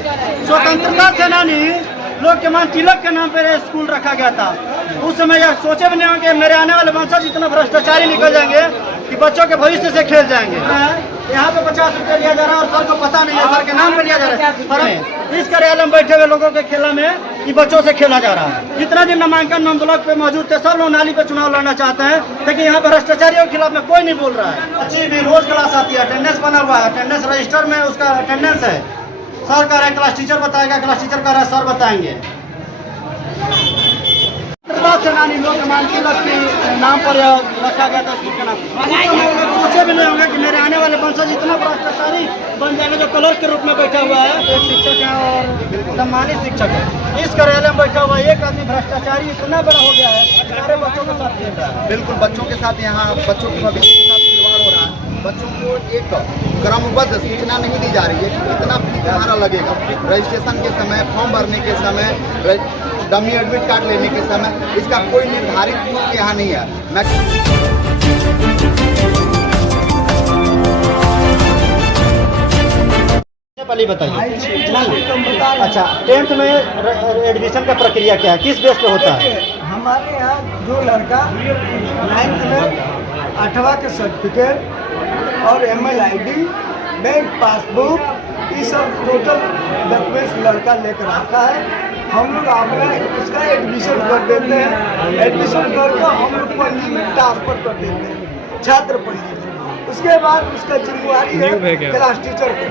स्वतंत्रता सेनानी लोकमान तिलक के नाम पर स्कूल रखा गया था। उस समय यह सोचे भी नहीं होंगे मेरे आने वाले वंशज इतना भ्रष्टाचारी निकल जाएंगे कि बच्चों के भविष्य से खेल जाएंगे। यहाँ पे 50 रुपये लिया जा रहा है और सर को पता नहीं है, सर के नाम पे लिया जा रहा है। इस कार्यालय में बैठे हुए लोगों के खेला में कि बच्चों से खेला जा रहा है। जितना दिन नामांकन नम ब्लॉक पे मौजूद थे सब लोग नाली पे चुनाव लड़ना चाहते हैं, लेकिन यहाँ पे भ्रष्टाचारियों के खिलाफ में कोई नहीं बोल रहा है। अच्छी भी रोज क्लास आती है, अटेंडेंस बना हुआ है, अटेंडेंस रजिस्टर में उसका अटेंडेंस है। सर कह रहे हैं क्लास टीचर बताएगा, क्लास टीचर कह रहा है सर बताएंगे। सेनानी लोकमान तिलक के नाम पर रखा गया था स्कूल का नाम। सोचे भी नहीं होंगे कि मेरे आने वाले वंशज इतना भ्रष्टाचारी बन जाएंगे। जो क्लर्क के रूप में बैठा हुआ है एक शिक्षक है और सम्मानित शिक्षक है, इस कार्यालय में बैठा हुआ एक आदमी भ्रष्टाचारी इतना बड़ा हो गया है, सारे बच्चों के साथ खेल रहा है। बिल्कुल बच्चों के साथ यहाँ बच्चों के भविष्य के साथ खिलवाड़ हो रहा है। बच्चों को एक क्रमबद्ध सूचना नहीं दी जा रही है कि कितना फीस तुम्हारा लगेगा। रजिस्ट्रेशन के समय, फॉर्म भरने के समय, डमी एडमिट कार्ड लेने के समय इसका कोई निर्धारित शुल्क यहाँ नहीं है। पहले बताइए। अच्छा, 10th में एडमिशन का प्रक्रिया क्या है, किस बेस पे होता है? हमारे यहाँ जो लड़का 9th में 8वां के सर्टिफिकेट और MLID, बैंक पासबुक, ये सब टोटल डॉक्यूमेंट्स लड़का लेकर आता है। हम लोग अपना उसका एडमिशन कर देते हैं। एडमिशन करके हम लोग पंजी में ट्रांसफर कर देते हैं, छात्र पंजी में। उसके बाद उसका जिम्मेवारी है क्लास टीचर को।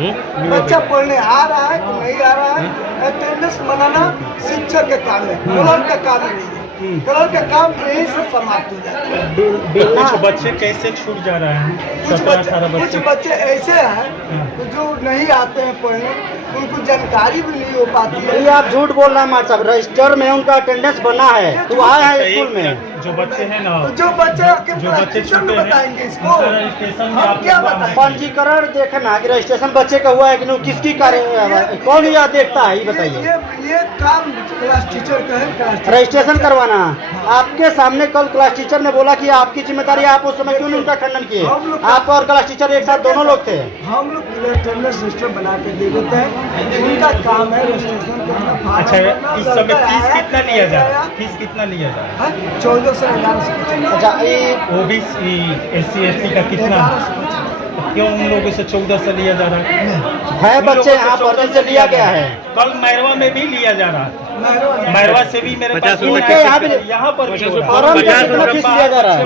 बच्चा पढ़ने आ रहा है कि नहीं आ रहा है, अटेंडेंस बनाना शिक्षक का काम है, क्लर्क का काम नहीं है। क्लर्क का काम यही से समाप्त हो जाता है। कुछ बच्चे कैसे छूट जा रहे हैं? 17-18 कुछ बच्चे ऐसे हैं जो नहीं आते हैं पढ़ने, उनको जानकारी भी नहीं हो पाती है। ये आप झूठ बोल रहे हैं मार साहब, रजिस्टर में उनका अटेंडेंस बना है, तो आए हैं स्कूल में। जो बच्चे हैं ना, जो बच्चे छूटे बताएंगे इसको, हम क्या बताएं? पंजीकरण देखना कि रजिस्ट्रेशन बच्चे का हुआ है कि नहीं, किसकी कार्य कौन यह देखता है, ये बताइए। ये काम क्लास टीचर का है। रजिस्ट्रेशन करवाना आपके सामने कल क्लास टीचर ने बोला कि आपकी जिम्मेदारी, आप उस समय क्यों नहीं उनका खंडन किए? आप और क्लास टीचर एक साथ दोनों लोग थे। हम लोग अटेंडेंस रजिस्टर बना के दे देते हैं, उनका काम है रजिस्ट्रेशन करना। अच्छा, इस समय फीस कितना लिया जा रहा है? फीस कितना लिया जा रहा है? 14 से 11। अच्छा, ये OBC SC/ST का कितना? क्यों उन लोगों से 14 से लिया जा रहा है? बच्चे यहाँ पर से लिया गया है। कल मैरवा में भी लिया जा रहा है। मैरवा से भी मेरे पास यहाँ पर फीस लिया जा रहा है।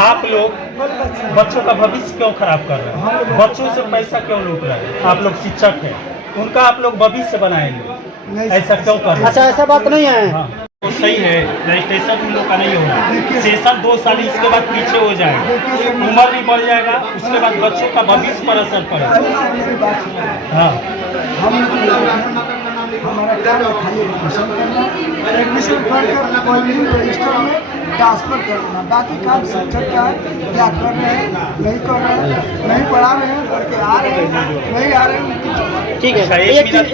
आप लोग बच्चों का भविष्य क्यों खराब कर रहे हैं? बच्चों से पैसा क्यों लूट रहे हैं? आप लोग शिक्षक हैं, उनका आप लोग भविष्य बनाएंगे, ऐसा क्यों कर रहे हैं? अच्छा, ऐसा बात नहीं है। हाँ, तो सही है, रजिस्ट्रेशन उन लोग का नहीं होगा। सेशन 2 साल इसके बाद पीछे हो जाएगा, उम्र भी बढ़ जाएगा, उसके बाद बच्चों का भविष्य पर असर पड़ेगा। हाँ, हमारा काम है खाली एडमिशन करना, एडमिशन करके पॉलिंग रजिस्टर में ट्रांसफर कर देना। बाकी काम शिक्षक का है, क्या कर रहे हैं, नहीं कर रहे हैं, नहीं पढ़ा रहे हैं, लड़के आ रहे हैं, नहीं आ रहे हैं। ठीक है,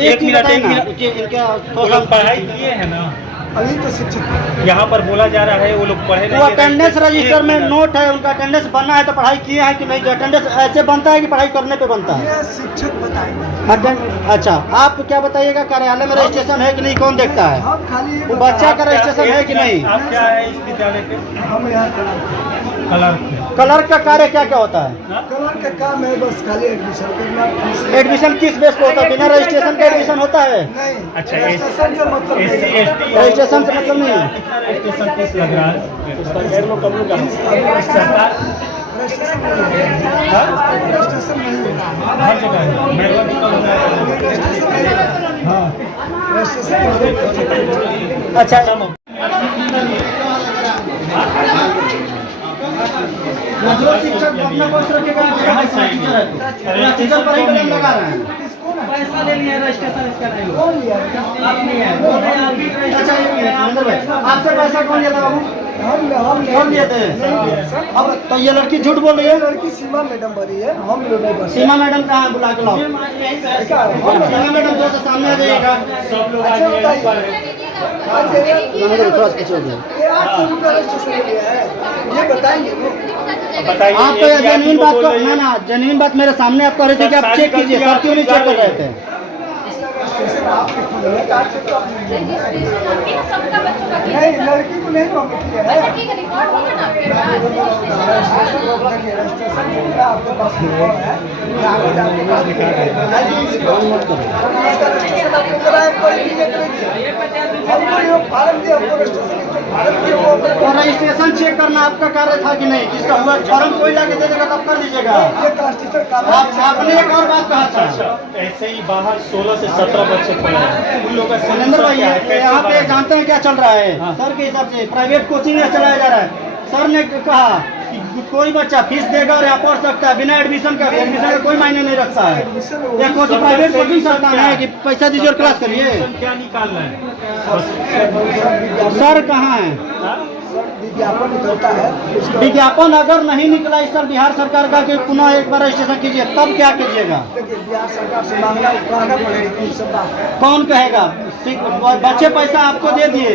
एक मिनट वो लोग पढ़ाई किए हैं ना? अभी तो शिक्षक यहाँ पर बोला जा रहा है वो लोग पढ़े वो अटेंडेंस रजिस्टर में नोट है, उनका अटेंडेंस बनना है तो पढ़ाई किए हैं कि नहीं? अटेंडेंस ऐसे बनता है कि पढ़ाई करने पे बनता है? ये शिक्षक बताएंगे। अच्छा, आप क्या बताइएगा, कार्यालय में रजिस्ट्रेशन है कि नहीं, कौन देखता है? हम खाली वो बच्चा का रजिस्ट्रेशन है कि नहीं? आप क्या है इस विद्यालय के? हम यहाँ क्लर्क। क्लर्क का कार्य क्या क्या होता है? क्लर्क का काम है बस खाली एडमिशन करना। एडमिशन किस बेस पे होता है? बिना रजिस्ट्रेशन का एडमिशन होता है? नहीं, अच्छा, रजिस्ट्रेशन से मतलब नहीं है। रजिस्ट्रेशन से मतलब नहीं है। कितना रजिस्ट्रेशन फीस लग रहा है? रजिस्ट्रेशन नहीं हो रहा है। रजिस्ट्रेशन नहीं हो रहा है। हर जगह है, मैरवा भी कम हो रहा है। रजिस्ट्रेशन नहीं हो रहा है। हाँ, रजिस्ट्रेशन अच्छा, जो शिक्षक अपना कोर्स रखेगा, टीचर पर ही कलम लगा रहे हैं। पैसा ले लिया रजिस्ट्रेशन इसका नहीं हो। कौन लिया? आप नहीं है। अच्छा, आपसे पैसा कौन लिया था बाबू? हम कौन लिए थे? अब तो ये लड़की झूठ बोल रही है। लड़की सीमा मैडम भरी है, हम लोग नहीं भरे। सीमा मैडम कहाँ है? बुला के लाओ। सीमा मैडम जो सामने आ जाइएगा। सब लोग आ जाइए। थोड़ा सा पीछे हो गया। ये 800 रुपये रजिस्ट्रेशन लिया है। ये बताएंगे वो। बताइए, आप तो एक ही आदमी जेन्युइन को बात बोल को रहे हैं। ना जेन्युइन बात मेरे सामने आप कह रहे थे कि आप चेक कीजिए, सर क्यों नहीं चेक कर रहे थे? सबका बच्चों का किया नहीं, लड़की को नहीं रोक किया है। अच्छा ठीक है, रिकॉर्ड होगा ना आपके पास? आपके पास रिकॉर्ड है, कागज आपके पास इसका रजिस्ट्रेशन आपको कराया, कोई भी नहीं करेगी। हमको ये फार्म दिया, हमको रजिस्ट्रेशन फार्म दिया, वो अपने और रजिस्ट्रेशन चेक करना आपका कार्य था कि नहीं? जिसका हुआ फॉर्म कोई लाके दे देगा तब कर दीजिएगा। ये कांस्टिट्यूशन आपने एक और बात कहा था अच्छा, ऐसे ही बाहर 16 से 17 बच्चे पढ़े हैं, उन लोगों का सुरेंद्र भाई, क्या है, कैसे यहाँ पे बढ़ाएं? जानते हैं क्या चल रहा है? हाँ। सर के हिसाब से प्राइवेट कोचिंग में चलाया जा रहा है। सर ने कहा कि कोई बच्चा फीस देगा और यहाँ पढ़ सकता है बिना एडमिशन का। एडमिशन का कोई मायने नहीं रखता है। ये कोचिंग प्राइवेट कोचिंग संस्थान है कि पैसा दीजिए और क्लास करिए। क्या निकाल रहे हैं? सर कहाँ है? हाँ? विज्ञापन निकलता है उसका। विज्ञापन अगर नहीं निकला इस साल बिहार सरकार का कि पुनः एक बार रजिस्ट्रेशन कीजिए, तब क्या कीजिएगा? देखिए, बिहार सरकार से मांगना कहना पड़ेगा कि सब बात कौन कहेगा? बच्चे पैसा आपको दे दिए,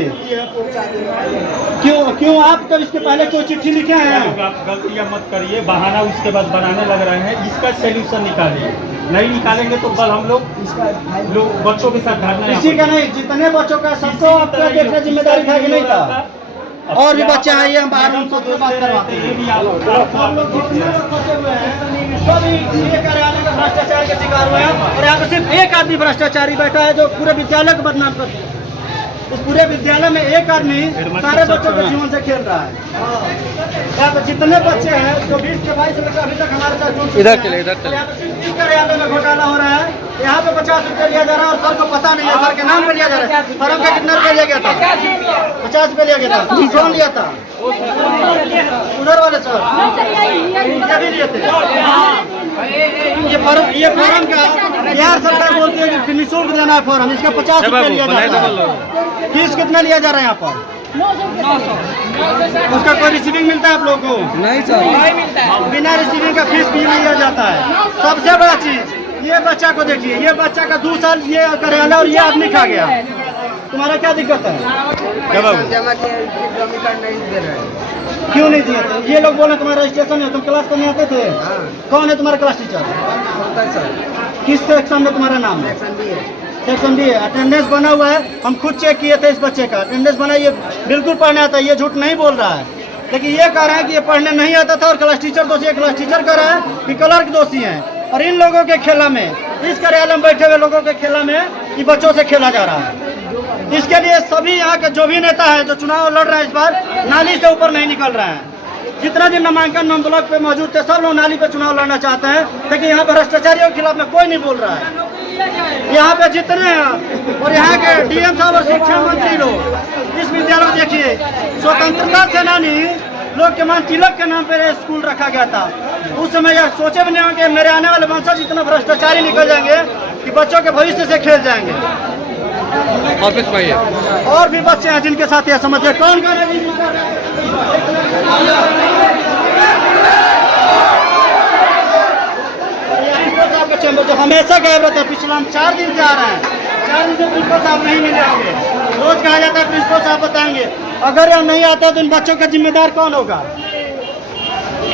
क्यों आप कब इसके पहले कोई चिट्ठी लिखे हैं? आप गलतियाँ मत करिए, बहाना उसके बाद बनाने लग रहे हैं। इसका सोल्यूशन निकालिए, नहीं निकालेंगे तो कल हम लोग बच्चों के साथ धरना यहाँ किसी का पर- नहीं, जितने बच्चों का सबको आपका देखना जिम्मेदारी था कि नहीं था? और भी बच्चे आइए, हम बाहर उन सबसे बात करवाते हैं। ये भी आप सब लोग जितने लोग फंसे हुए हैं, सभी ये कार्यालय में भ्रष्टाचार के शिकार हुए हैं। और यहाँ पे सिर्फ एक आदमी भ्रष्टाचारी बैठा है जो पूरे विद्यालय को बदनाम कर दिया। इस पूरे विद्यालय में एक आदमी सारे बच्चों के जीवन से खेल रहा है। यहाँ पे जितने बच्चे हैं जो 20 से 22 बच्चे अभी तक हमारे साथ जुड़ चुके हैं। यहाँ पे सिर्फ इस कार्यालय में घोटाला हो रहा है। यहाँ पे 50 रुपये लिया जा रहा है और सर को पता नहीं है, सर के नाम पे लिया जा रहा है। फॉर्म का कितना रुपया लिया गया था? 50 रुपये लिया गया था। कौन लिया था? उधर वाले सर ये भी लिए थे। ये फॉर्म का बिहार सरकार बोलती है कि निःशुल्क देना है फॉर्म, इसका 50 रुपये लिया जाता है। फीस कितना लिया जा रहा है यहाँ पर? उसका कोई रिसीविंग मिलता है आप लोगों को? नहीं सर, बिना रिसीविंग का फीस भी लिया जाता है। सबसे बड़ा चीज ये बच्चा को देखिए, ये बच्चा का 2 साल ये कार्यालय और ये आदमी खा गया। तुम्हारा क्या दिक्कत है? जमा किया नहीं दे रहे। क्यों नहीं दिए थे? ये लोग बोले तुम्हारा रजिस्ट्रेशन है, तुम क्लास करने आते थे। कौन है तुम्हारा क्लास टीचर? किस सेक्शन में तुम्हारा नाम है? सेक्शन बी है। अटेंडेंस बना हुआ है, हम खुद चेक किए थे इस बच्चे का अटेंडेंस बना। ये बिल्कुल पढ़ने आता है, ये झूठ नहीं बोल रहा है। लेकिन ये कह रहा है कि ये पढ़ने नहीं आता था और क्लास टीचर दोषी है। क्लास टीचर कह रहा है कि क्लर्क दोषी है। और इन लोगों के खेला में, इस कार्यालय में बैठे हुए लोगों के खेला में ये बच्चों से खेला जा रहा है। इसके लिए सभी यहाँ के जो भी नेता है जो चुनाव लड़ रहे हैं इस बार, नाली से ऊपर नहीं निकल रहे हैं। जितना दिन नामांकन में ब्लॉक पे मौजूद थे, सब लोग नाली पे चुनाव लड़ना चाहते हैं। लेकिन यहाँ पे भ्रष्टाचारियों के खिलाफ में कोई नहीं बोल रहा है। यहाँ पे जितने हैं और यहाँ के डीएम साहब और शिक्षा मंत्री लोग, इस विद्यालय में देखिए स्वतंत्रता सेनानी लोकमान तिलक के नाम पे स्कूल रखा गया था। उस समय यह सोचे भी नहीं होंगे मेरे आने वाले वंशज इतना भ्रष्टाचारी निकल जाएंगे कि बच्चों के भविष्य से खेल जाएंगे। ऑफिस में ही है। और भी बच्चे हैं जिनके साथ यह समझिए कौन कर रहे हैं। चैम्बर जो हमेशा गायब रहता है, पिछला हम 4 दिन से आ रहे हैं। 4 दिन से प्रिंसिपल साहब नहीं मिले होंगे। रोज कहा जाता है प्रिंसिपल साहब बताएंगे। अगर यह नहीं आता तो इन बच्चों का जिम्मेदार कौन होगा?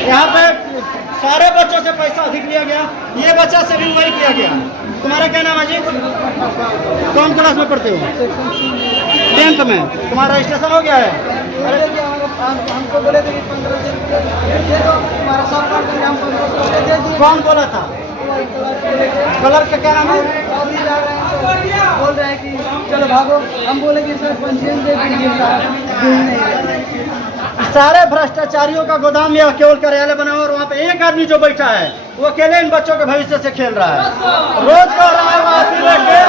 यहाँ पे सारे बच्चों से पैसा अधिक लिया गया, ये बच्चा से भी वही किया गया। तुम्हारा क्या नाम है जी? कौन क्लास में पढ़ते हो? 10th में। तुम्हारा रजिस्ट्रेशन हो गया है? हमको बोले थे कि 15 दिन दे दो, हमारा सब कार्ड हम 15 दे दो। कौन बोला था? क्लर्क का क्या नाम है? अभी जा रहे हैं, बोल रहे हैं कि चलो भागो। हम बोले कि सर पंजीयन दे दीजिए। सारे भ्रष्टाचारियों का गोदाम या केवल कार्यालय बना हुआ और वहाँ पे एक आदमी जो बैठा है वो अकेले इन बच्चों के भविष्य से खेल रहा है। रोज कह रहा है वो आदमी बैठ के,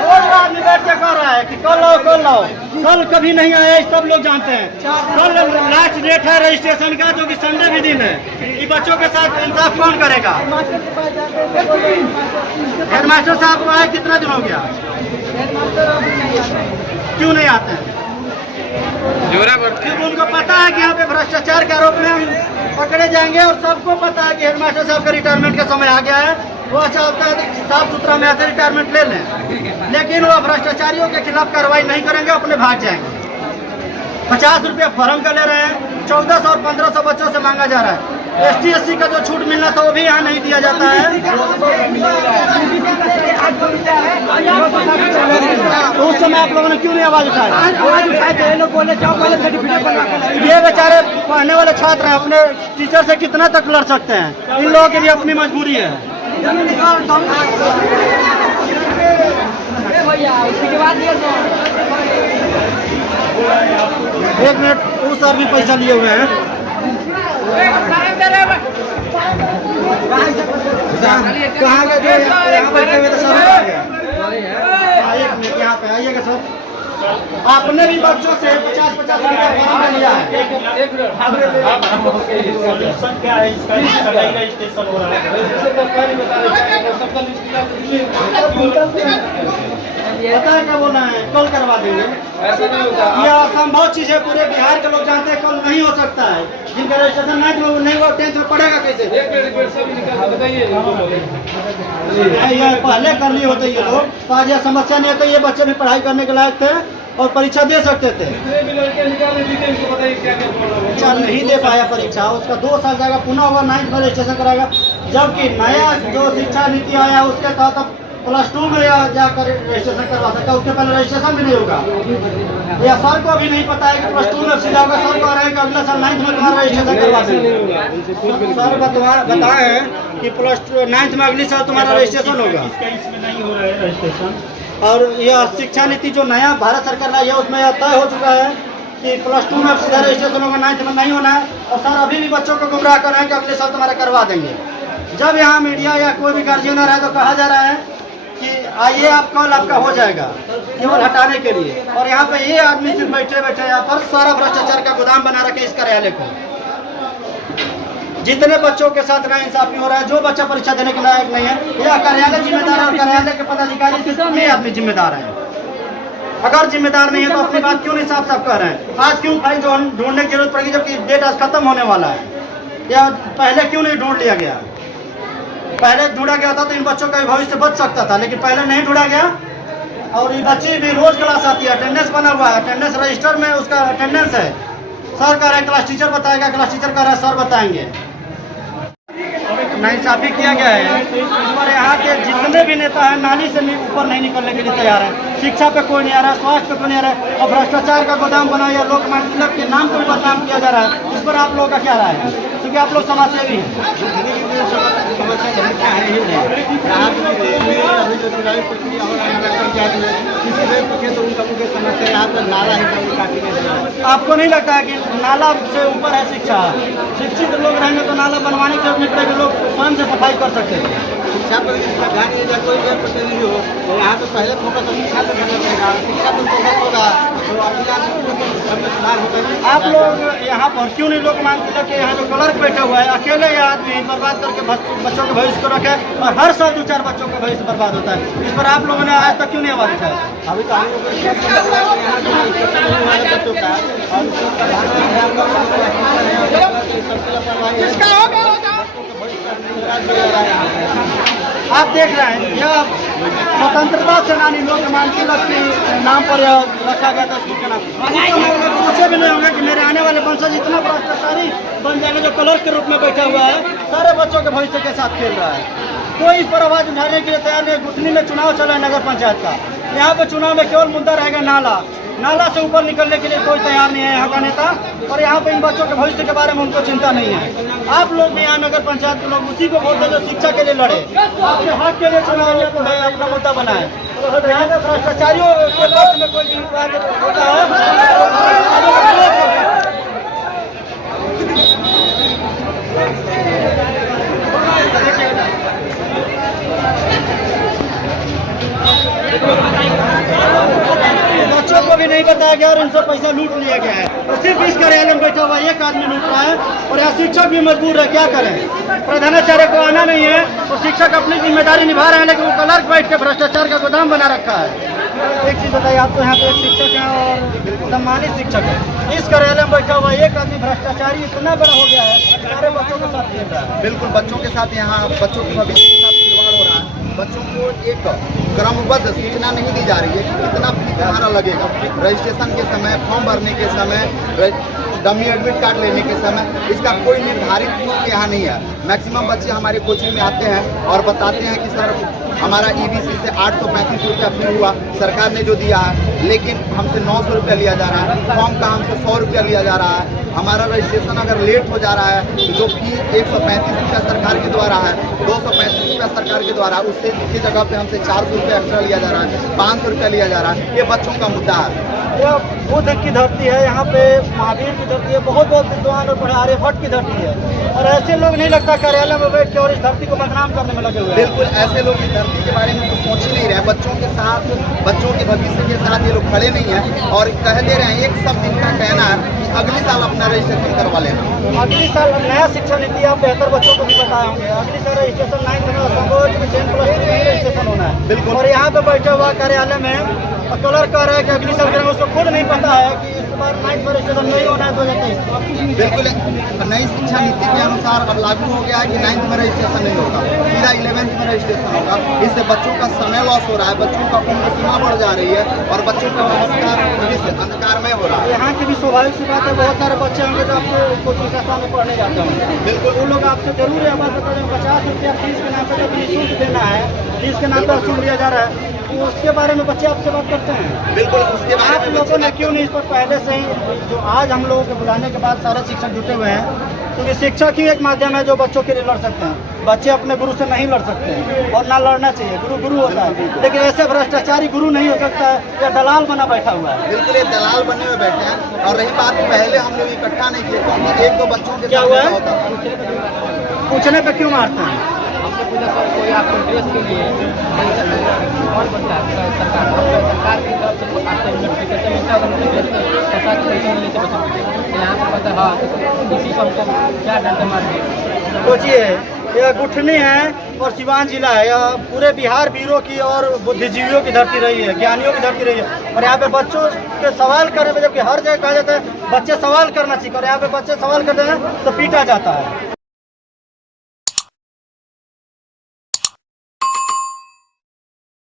रोज आदमी बैठ के कह रहा है कि कल लाओ कल लाओ। कल कभी नहीं आया, सब लोग जानते हैं। कल लास्ट डेट है रजिस्ट्रेशन का, जो कि संडे भी दिन है। ये बच्चों के साथ इंसाफ कौन करेगा? हेडमास्टर साहब को आए कितना दिन हो गया? क्यों नहीं आते हैं? क्योंकि उनको पता है कि यहाँ पे भ्रष्टाचार के आरोप में हम पकड़े जाएंगे और सबको पता है कि हेडमास्टर साहब का रिटायरमेंट का समय आ गया है। वो चाहता है साफ सुथरा में ऐसे रिटायरमेंट ले लें, लेकिन वो भ्रष्टाचारियों के खिलाफ कार्रवाई नहीं करेंगे, अपने भाग जाएंगे। 50 रुपया फॉर्म का ले रहे हैं, 1400 और 1500 बच्चों से मांगा जा रहा है। ST SC का जो छूट मिलना था वो भी यहाँ नहीं दिया जाता है। तो उस समय आप लोगों ने क्यों नहीं आवाज उठाई? ये बेचारे पढ़ने वाले छात्र हैं, अपने टीचर से कितना तक लड़ सकते हैं? इन लोगों के लिए अपनी मजबूरी है। एक मिनट, वो सर भी पैसा लिए हुए हैं। कहाँ गए थे? यहाँ बैठे हुए थे सर। एक मिनट, यहाँ पे आइएगा सर। आपने भी बच्चों से 50-50 रुपया फॉर्म लिया है। सॉल्यूशन क्या है इसका? स्टेशन हो रहा है। पता है क्या बोलना है? कल करवा देंगे। ऐसा नहीं होता। यह असंभव चीज है, पूरे बिहार के लोग जानते हैं कल नहीं हो सकता है। जिनका रजिस्ट्रेशन नहीं वो 10th में पढ़ेगा कैसे? एक मिनट सब निकाल बताइए। ये पहले कर लिए होते ये लोग, तो आज यह समस्या नहीं होती। ये बच्चे भी पढ़ाई करने के लायक थे और परीक्षा दे सकते थे। परीक्षा नहीं दे पाया परीक्षा, उसका 2 साल जाएगा, पुनः वह 9th में रजिस्ट्रेशन कराएगा। जबकि नया जो शिक्षा नीति आया उसके तहत +2 में जाकर रजिस्ट्रेशन करवा सकता है। उसके पहले रजिस्ट्रेशन भी नहीं होगा। या सर को अभी नहीं पता है कि +2 में सीधा होगा। सर को रहेगा अगले साल 9th में तुम्हारा रजिस्ट्रेशन करवा देंगे। सर बताए कि +9th में अगले साल तुम्हारा रजिस्ट्रेशन होगा। इसमें नहीं हो रहा है रजिस्ट्रेशन। और यह शिक्षा नीति जो नया भारत सरकार लाई है उसमें यह तय हो चुका है कि +2 में सीधा रजिस्ट्रेशन होगा, 9th में नहीं होना है। और सर अभी भी बच्चों को गुमराह कर रहे हैं कि अगले साल तुम्हारा करवा देंगे। जब यहाँ मीडिया या कोई भी गार्जियन आ रहा है तो कहा जा रहा है कि आइए आप कल आपका हो जाएगा, केवल हटाने के लिए। और यहाँ पे ये आदमी सिर्फ बैठे बैठे यहाँ पर सारा भ्रष्टाचार का गोदाम बना रखे इस कार्यालय को। जितने बच्चों के साथ नाइंसाफी हो रहा है, जो बच्चा परीक्षा देने के लायक नहीं है, यह कार्यालय जिम्मेदार है और कार्यालय के पदाधिकारी सिर्फ ये आदमी जिम्मेदार है। अगर जिम्मेदार नहीं है तो अपनी बात क्यों नहीं साफ साफ कह रहे हैं? आज क्यों फाइल ढूंढने की जरूरत पड़ेगी जबकि डेट आज खत्म होने वाला है? या पहले क्यों नहीं ढूंढ लिया गया? पहले ढूंढा गया था तो इन बच्चों का भविष्य बच सकता था, लेकिन पहले नहीं ढूंढा गया। और ये बच्ची भी रोज क्लास आती है, अटेंडेंस बना हुआ है, अटेंडेंस रजिस्टर में उसका अटेंडेंस है। सर कह रहे हैं क्लास टीचर बताएगा, क्लास टीचर कह रहा है सर बताएंगे। नाइंसाफी किया गया है इस पर। यहाँ के जितने भी नेता हैं नाली से ऊपर नहीं निकलने के लिए तैयार है। शिक्षा पे कोई नहीं आ रहा है, स्वास्थ्य पे कोई नहीं आ रहा है, और भ्रष्टाचार का गोदाम बना या लोकमान्य तिलक के नाम को भी बदनाम किया जा रहा है। इस पर आप लोगों का क्या राय है? क्योंकि आप लोग समाजसेवी हैं। आपको नहीं लगता है कि नाला से ऊपर है शिक्षा? शिक्षित लोग रहेंगे तो नाला बनवाने की जरूरत नहीं पड़ेगी, लोग स्वयं से सफाई कर सकते हैं। शिक्षा पर इसका ध्यान नहीं दिया, कोई गैर प्रतिनिधि हो तो यहाँ तो पहले फोकस शिक्षा पर करना पड़ेगा। शिक्षा पर फोकस होगा तो अपने आप सुधार होगा। आप लोग यहाँ पर क्यों नहीं लोग मानते हैं कि यहाँ जो क्लर्क बैठा हुआ है अकेले ये आदमी बर्बाद करके बच्चों के भविष्य को रखे, और हर साल 2-4 बच्चों का भविष्य बर्बाद होता है? इस पर आप लोगों ने आज तक क्यों नहीं आवाज उठाया? अभी तो हम लोग को बच्चों का आप देख रहे हैं यह स्वतंत्रता सेनानी लोकमान्य तिलक के नाम पर यह रखा गया था स्कूल के नाम। सोचे भी नहीं होंगे कि मेरे आने वाले वंशज इतना भ्रष्टाचारी बन जाएंगे जो क्लर्क के रूप में बैठा हुआ है, सारे बच्चों के भविष्य के साथ खेल रहा है। कोई इस पर आवाज उठाने के लिए तैयार नहीं। गुठनी में चुनाव चला है नगर पंचायत का, यहाँ पे चुनाव में केवल मुद्दा रहेगा नाला। नाला से ऊपर निकलने के लिए कोई तैयार नहीं है यहाँ का नेता, और यहाँ पे इन बच्चों के भविष्य के बारे में उनको चिंता नहीं है। आप लोग भी यहाँ नगर पंचायत के लोग उसी को बोलते हैं जो शिक्षा के लिए लड़े, अपने हक के लिए चुनाव अपना मुद्दा बनाए। तो यहाँ पे भ्रष्टाचारियों के पक्ष में कोई बात होता है। बच्चों को भी नहीं बताया गया और इनसे पैसा लूट लिया गया है। तो सिर्फ इस कार्यालय में बैठा हुआ एक आदमी लूट रहा है, और यहाँ शिक्षक भी मजबूर है, क्या करें? प्रधानाचार्य को आना नहीं है तो शिक्षक अपनी जिम्मेदारी निभा रहे हैं, लेकिन वो क्लर्क बैठ के भ्रष्टाचार का गोदाम बना रखा है। एक चीज़ बताइए, आप तो यहाँ पे एक शिक्षक हैं और सम्मानित शिक्षक है, इस कार्यालय में बैठा हुआ एक आदमी भ्रष्टाचारी इतना बड़ा हो गया है, सारे बच्चों के साथ खेल रहा है। बिल्कुल बच्चों के साथ यहाँ बच्चों के भविष्य के साथ खिलवाड़ हो रहा है। बच्चों को एक क्रमबद्ध सूचना नहीं दी जा रही है कि कितना फीस हमारा लगेगा। रजिस्ट्रेशन के समय, फॉर्म भरने के समय, डमी एडमिट कार्ड लेने के समय इसका कोई निर्धारित शुल्क यहाँ नहीं है। मैक्सिमम बच्चे हमारे कोचिंग में आते हैं और बताते हैं कि सर हमारा EBC से 835 रुपया फी हुआ, सरकार ने जो दिया है, लेकिन हमसे 900 रुपया लिया जा रहा है। फॉर्म का हमसे 100 रुपया लिया जा रहा है। हमारा रजिस्ट्रेशन अगर लेट हो जा रहा है तो जो फी 135 रुपया सरकार के द्वारा है, 235 रुपया सरकार के द्वारा, उससे की जगह पे हमसे 400 रुपया एक्स्ट्रा लिया जा रहा है, 500 रुपया लिया जा रहा है। ये बच्चों का मुद्दा है। यह बुद्ध की धरती है, यहाँ पे महावीर की धरती है, बहुत बहुत विद्वान और आर्यभट्ट की धरती है, और ऐसे लोग नहीं लगता कार्यालय में बैठ के और इस धरती को बदनाम करने में लगे हुए हैं। बिल्कुल ऐसे लोग इस धरती के बारे में तो सोच ही नहीं रहे। बच्चों के साथ, बच्चों के भविष्य के साथ ये लोग खड़े नहीं हैं और कह दे रहे हैं, एक सब इनका कहना है कि अगले साल अपना रजिस्ट्रेशन करवा लेना। अगली साल नया शिक्षा नीति आप बेहतर बच्चों को भी बताए होंगे। अगली साल रजिस्ट्रेशन 9th में, 10+2 में रजिस्ट्रेशन होना है। बिल्कुल। और यहाँ पे बैठा हुआ कार्यालय में कलर कह रहा है कि अगली साल करेंगे, उसको खुद नहीं पता है कि इस बार 9th में रजिस्ट्रेशन नहीं होना है 2023। बिल्कुल नई शिक्षा नीति के अनुसार अब लागू हो गया है कि 9th में रजिस्ट्रेशन नहीं होगा, सीधा 11th में रजिस्ट्रेशन होगा। इससे बच्चों का समय लॉस हो रहा है, बच्चों का उम्र सीमा बढ़ जा रही है और बच्चों का भविष्य अंधकारमय हो रहा है। यहाँ की भी स्वाभाविक सी बात है, बहुत सारे बच्चे होंगे जो आपको कोचिंग संस्था में पढ़ने जाते होंगे। बिल्कुल। वो लोग आपसे जरूर यह बात बताते हैं 50 रुपया फीस के नाम पर जब निःशुल्क देना है, फीस के नाम पर वसूल लिया जा रहा है, तो उसके बारे में बच्चे आपसे बात करते हैं। बिल्कुल, उसके आप बारे में लोगों ने क्यों नहीं इस पर पहले से ही, जो आज हम लोगों के बुलाने के बाद सारे शिक्षक जुटे हुए हैं, क्योंकि शिक्षक ही एक माध्यम है जो बच्चों के लिए लड़ सकते हैं। बच्चे अपने गुरु से नहीं लड़ सकते और ना लड़ना चाहिए। गुरु गुरु होता है, लेकिन ऐसे भ्रष्टाचारी गुरु नहीं हो सकता है या दलाल बना बैठा हुआ है। बिल्कुल ये दलाल बने हुए बैठे हैं। और रही बात, पहले हम लोग इकट्ठा नहीं किए क्योंकि एक दो बच्चों के क्या साथ हुआ ऐसा है? होता था। पूछने पे क्यों मारते हैं? हमने पूछा सर कोई आपको ड्रेस के लिए कौन बनता है सरकार की तरफ से आपको नोटिफिकेशन मिलता है, सरकार की तरफ से मिलने से बच्चों यहाँ पर पता हाँ इसी को हमको क्या डंडे मार दिए। सोचिए, यह गुठनी है और सिवान जिला है, यह पूरे बिहार वीरों की और बुद्धिजीवियों की धरती रही है, ज्ञानियों की धरती रही है। और यहाँ पे बच्चों के सवाल करने में, जबकि हर जगह कहा जाता है बच्चे सवाल करना सीखो, और यहाँ पे बच्चे सवाल करते हैं तो पीटा जाता है।